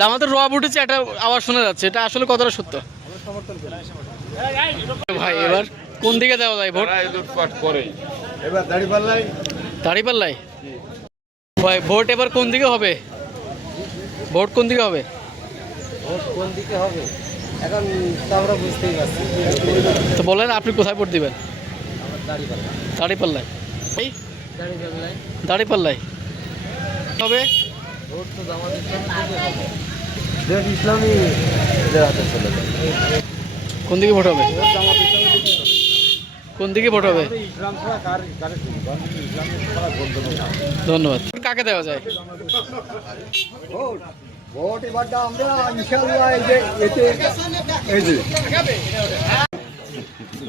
জামাতের র উঠেছে একটা আওয়াজ শোনা যাচ্ছে, এটা আসলে কতটা সত্য? ভাই এবার কোন দিকে দেওয়া যায় ভোট? এবার দাঁড়িপাল্লাই। দাঁড়িপাল্লায় ভাই ভোট এবার কোন দিকে হবে? ভোট কোন দিকে হবে? ভোট কোন দিকে হবে এখন তো আমরা বুঝতেই পারছি। তো বলেন আপনি কোথায় ভোট দিবেন? দাঁড়িপাল্লা। দাঁড়িপাল্লায়। এই দাঁড়িপাল্লায় দাঁড়িপাল্লায় হবে। ভোট তো জামাত ইসলামের দিকে হবে। দেশ ইসলামী হাতে চলে যাবে। কোন দিকে ভোট হবে? ভোট জামাত ইসলামের দিকে হবে। কোন দিকে ভোট হবে? ইসলাম ছাড়া কার ইসলাম ছাড়া ভোট দেবো না। ধন্যবাদ। কাকে দেওয়া যায়? ভোট ভোট এবারটা আমরা ইনশাআল্লাহ এই যে এতে এই যে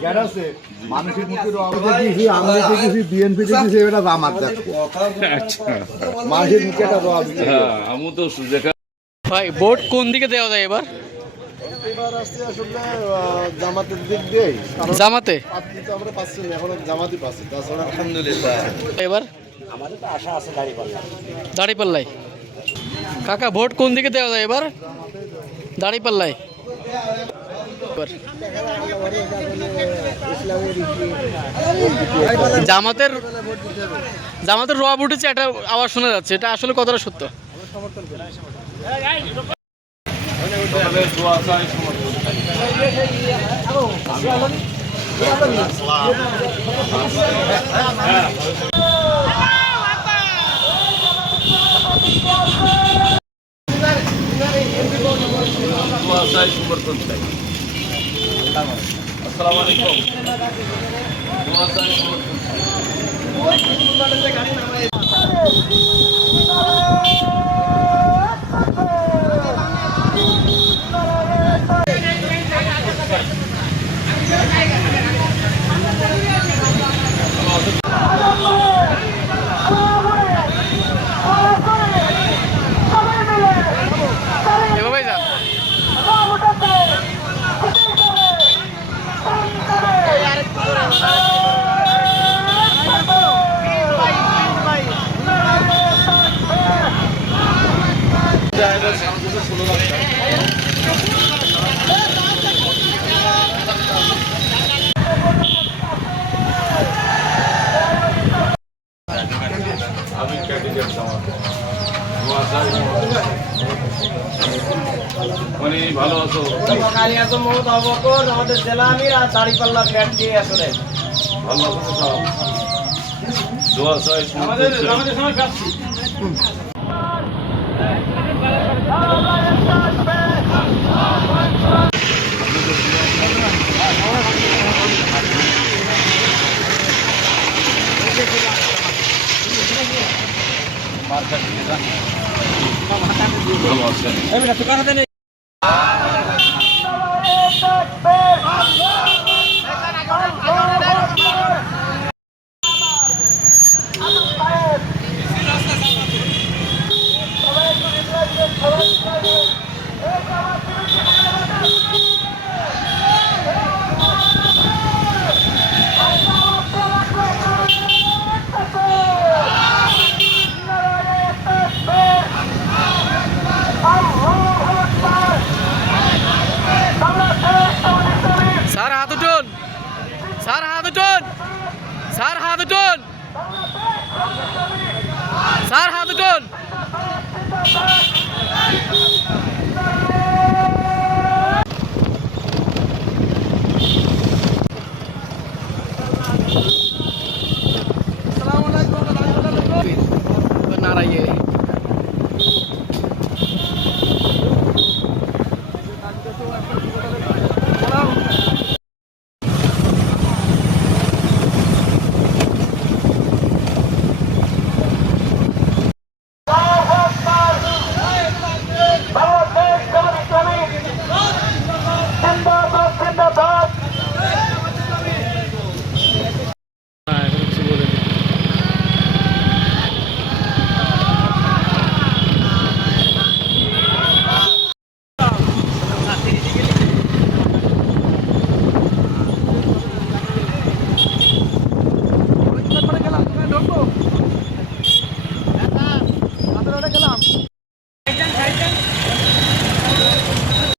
যারা আছে মানুষের মুখের দেখেছি, আমরা দেখেছি, বিএনপি দেখেছি, এটা জামাত দেখছি। মানুষের মুখে একটা ভাই ভোট কোন দিকে দেওয়া যায় এবার? এবার আসছে আসলে জামাতের দিক দিয়ে জামাতে। আপনি তো আমরা পাচ্ছি না, এখন জামাতই পাচ্ছি, তাছাড়া আলহামদুলিল্লাহ। এবার আমাদের তো আশা আছে দাঁড়িপাল্লা। দাঁড়িপাল্লায়। কাকা ভোট কোন দিকে দেওয়া যায় এবার? দাঁড়িপাল্লায়। এবার জামাতের জামাতের র উঠেছে একটা আওয়াজ শোনা যাচ্ছে, এটা আসলে কতটা সত্য? সমর্থন চাই। আসসালামু আলাইকুম। এভাবেই যান। ভালো আছো? আমাদের জেলা আমির আর দাঁড়িপাল্লা ব্যাট দিয়ে আসলে ভালো আছো সব? দোয়া চাই আমাদের সময় কাটছি। ভালো আছেন?